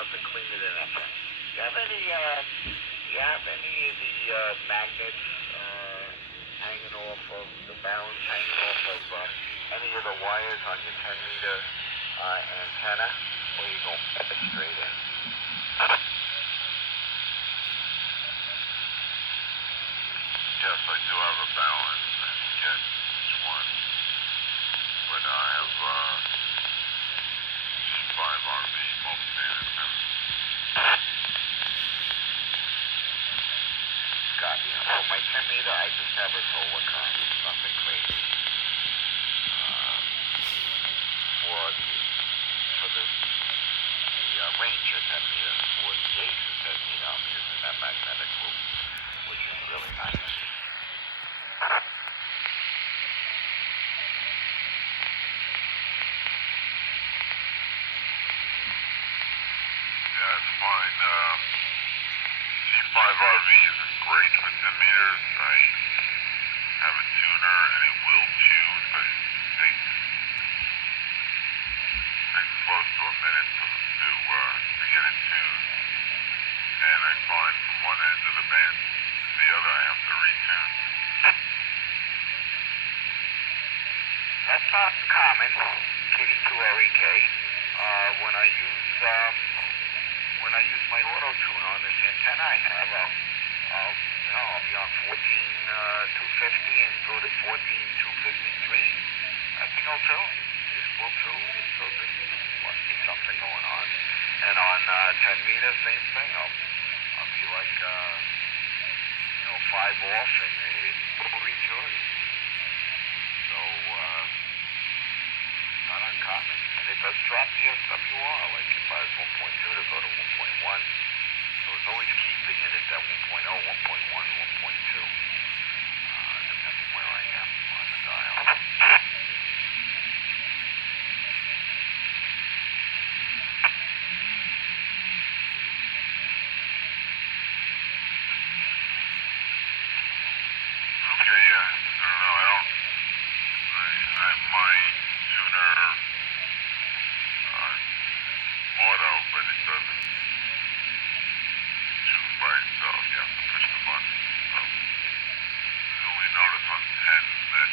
Nothing cleaner than FM. Do you have any of the magnets hanging off of the balance, hanging off of any of the wires on your 10-meter antenna, or you go straight in? Yes, I do have a balance. I forget which one, but I have G5RV multi-band antenna. Got you. For my 10-meter, I just have a solar con. Nothing crazy. For the Ranger 10-meter. For the Aces 10-meter, I'm using that magnetic loop, which is really nice. Yeah, it's fine. G5RV isn't great for 10 meters. I have a tuner and it will tune, but it takes close to a minute to get it tuned. And I find from one end of the band to the other I have to retune. That's not common, Kitty2REK. When I use my auto tune on this antenna I have, I'll be on 14,250 and go to 14,253. That thing will tune. This will tune. So there must be something going on. And on 10 meter, same thing. I'll be like 5 off and it will retune. So not uncommon. And it does drop the SWR, like if I was 1.2 to go to 1.1. So it's always keeping it at that 1.0, 1.1, 1.2, depending where I am on the dial. Okay, yeah. I don't know. I have my tuner auto, but it doesn't choose by itself. You have to push the button. So I only notice on 10 that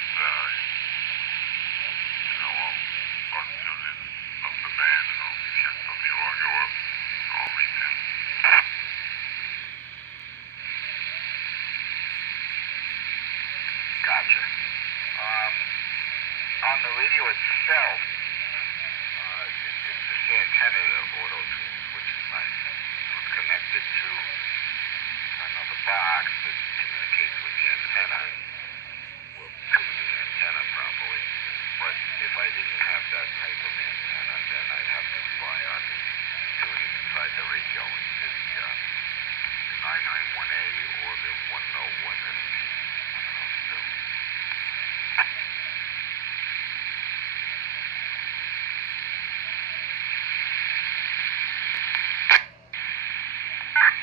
I'll start tuning up the band and the SWR go up. So I'll retune. Gotcha. On the radio itself, this antenna auto tunes, which is nice. So it's connected to another box that communicates with the antenna. Will tune the antenna properly. But if I didn't have that type of antenna, then I'd have to rely on the tuning inside the radio, either the 991A or the 101NT.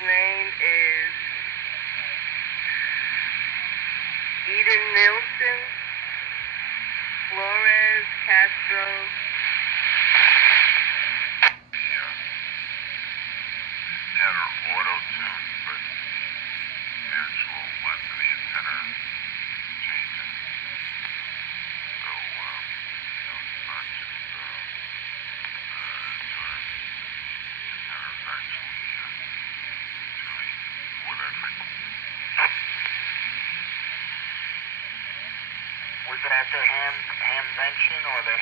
Name is Eden Nielsen, Flores Castro. Antenna auto tuned, but the actual length of the antenna changes. So, it's not just tuner. The antenna is actually tuning for that frequency. Was that the Hamvention or the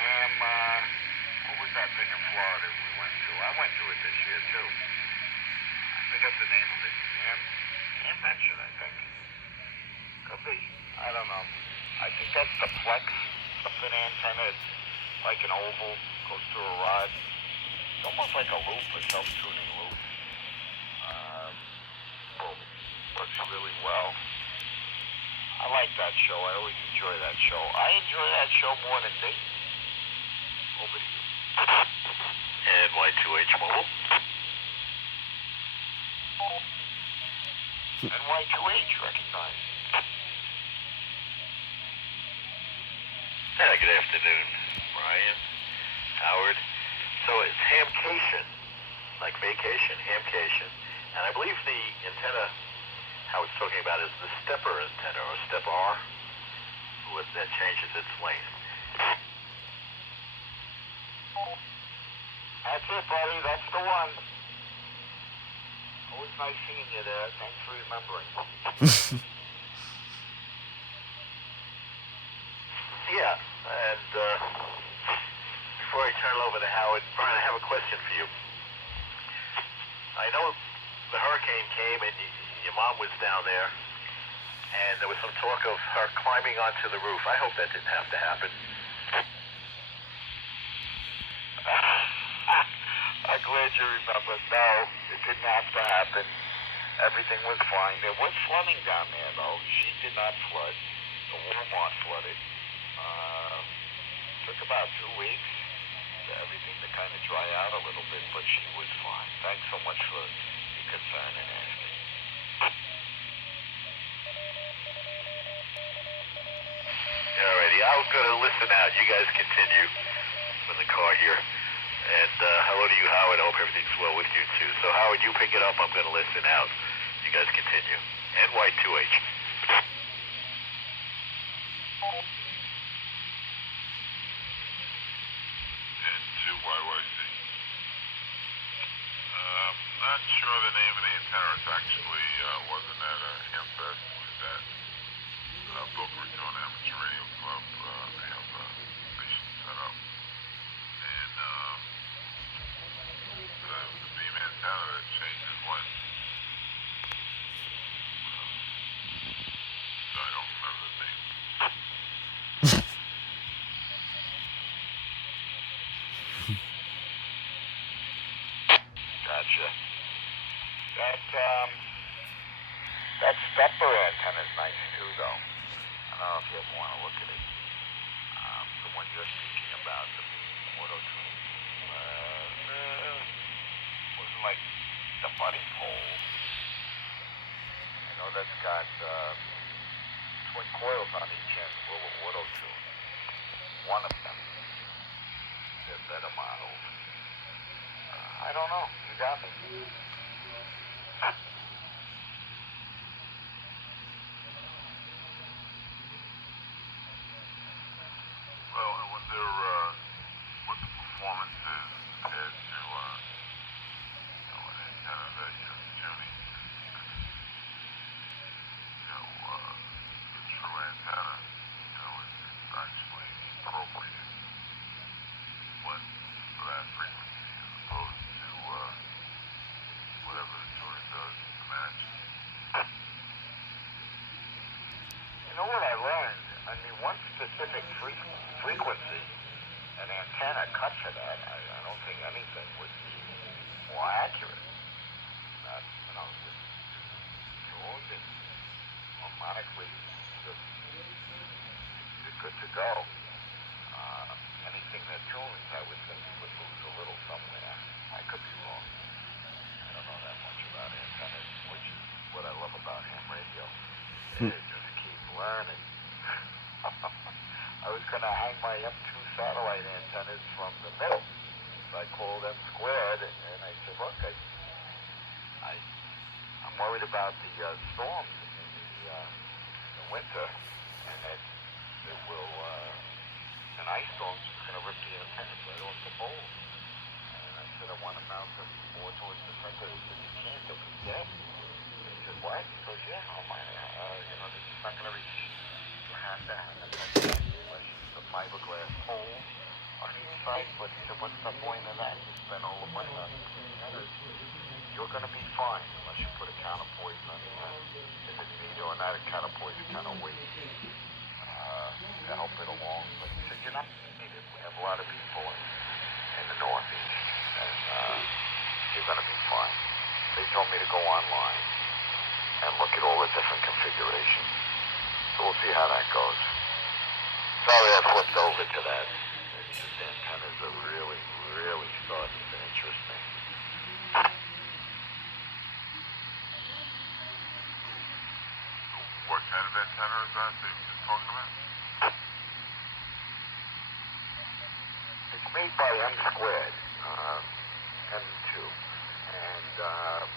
what was that thing in Florida we went to? I went to it this year too. I forget the name of it. Hamvention, I think. Could be. I don't know. I think that's the Flex something antenna. It's like an oval, goes through a rod. It's almost like a loop, a self-tuning loop. Works really well. I like that show. I always enjoy that show. I enjoy that show more than Dayton. Over to you. And Y2H Mobile. And Y2H recognized. Yeah, good afternoon, Brian, Howard. So it's Hamcation, like vacation, hamcation, and I believe the antenna how it's talking about is the stepper antenna or step R, that changes its length. That's it, buddy. That's the one. Always nice seeing you there. Thanks for remembering. Yeah, and before I turn it over to Howard, Brian, I have a question for you. I know the hurricane came and your mom was down there, and there was some talk of her climbing onto the roof. I hope that didn't have to happen. I'm glad you remember. No, it didn't have to happen. Everything was fine. There was flooding down there, though. She did not flood. The Walmart flooded. Took about 2 weeks for everything to kind of dry out a little bit, but she was fine. Thanks so much for your concern and asking. Alrighty, I'm going to listen out. You guys continue in the car here. And hello to you, Howard. I hope everything's well with you, too. So, Howard, you pick it up. I'm going to listen out. You guys continue. NY2H. N2YYC. Not sure the name of the antenna. It's actually wasn't at a Hamfest. It was at Boca Raton Amateur Radio Club. They have a station set up. And the beam antenna that changes length. So I don't remember the name. Gotcha. That stepper antenna is nice too, though. I don't know if you ever want to look at it. The one you're speaking about, the auto tune. Wasn't like the buddy pole. I know that's got twin coils on each end, little auto tune. One of them. They're better models. I don't know. You got me. Well, I wonder what the performance is compared to an antenna that you're tuning. The true antenna, it's actually the appropriate length for that frequency as opposed to whatever the tuner does to match. You know what I learned? I mean, one specific frequency, an antenna cut for that, I don't think anything would be more accurate. Not, just tuned and harmonically just you're good to go. Anything that tunes, I would think you would lose a little somewhere. I could be wrong. I don't know that much about antennas, which is what I love about ham radio. Just keep learning. I was going to hang my M2 satellite antennas from the middle. So I called them squared, and I said, look, I'm worried about the storms in the winter, and that it will, an ice storm's just going to rip the antennas right off the pole. And I said, I want to mount them more towards the center. He said, you can't, they'll be dead. He said, what? He goes, yeah, they're just not going to receive. You have to have them unless you use a fiberglass pole on each side. But he said, what's the point of that? You spend all the money on these antennas. You're going to be fine unless you put a counterpoise on the end. If it's me doing that, a counterpoise kind of weights to help it along. But he said, you're not needed. We have a lot of people in the Northeast, and you're going to be fine. They told me to go online and look at all the different configurations. So we'll see how that goes. Sorry I flipped over to that. It's just antennas are really, really starting to interest me. What kind of antenna is that you were just talking about? It's made by M2, M2. And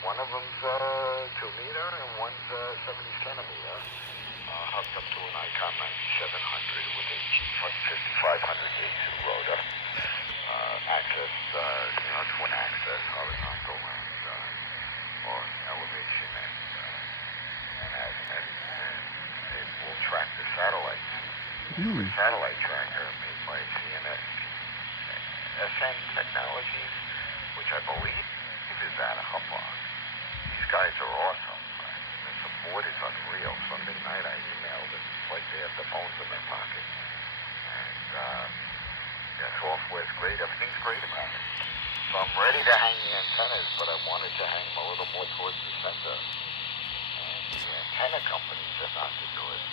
one of them's 2 meter and one's 70 centimeter. Hooked up to an Icon 9700 with a 5500 J2 rotor. Access, twin access, horizontal or elevation, and it will track the satellites. With satellite tracker made by CNS SN Technologies, which I believe is out of Hubbard. These guys are awesome. The support is unreal. Sunday night I emailed it. It's like they have the phones in their pocket. And their software's great. Everything's great about it. So I'm ready to hang the antennas, but I wanted to hang them a little more towards the center. And the antenna companies are not to do it.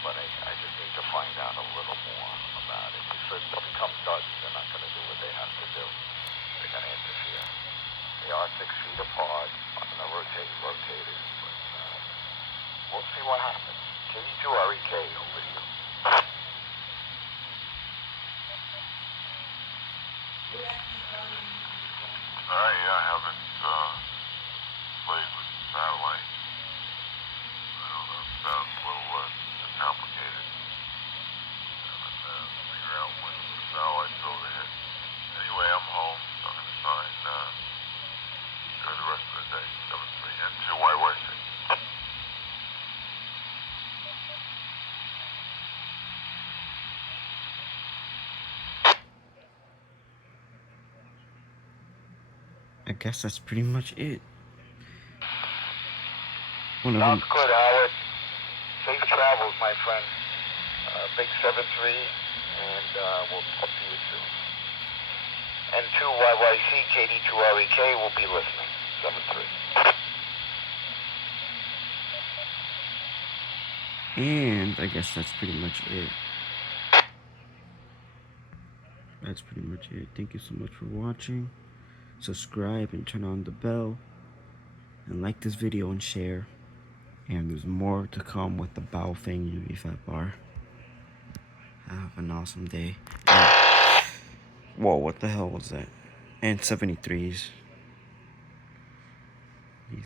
But I just need to find out a little more about it. If it becomes duds, they're not going to do what they have to do. They're going to interfere. They are 6 feet apart on the rotators, but we'll see what happens. KD2REK, over to you. I haven't played with satellites. I don't know, it sounds a little complicated. Figure out when the satellites overhead. Anyway, I'm home. I'm going to sign during the rest of the day, 7-3, and 2 YYC. I guess that's pretty much it. Sounds good, Howard. Safe travels, my friend. Big 7-3, and we'll talk to you soon. And 2 YYC, KD2REK will be listening. 7-3. And I guess that's pretty much it. That's pretty much it. Thank you so much for watching. Subscribe and turn on the bell. And like this video and share. And there's more to come with the Baofeng UV5R. Have an awesome day. Whoa, what the hell was that? And 73s.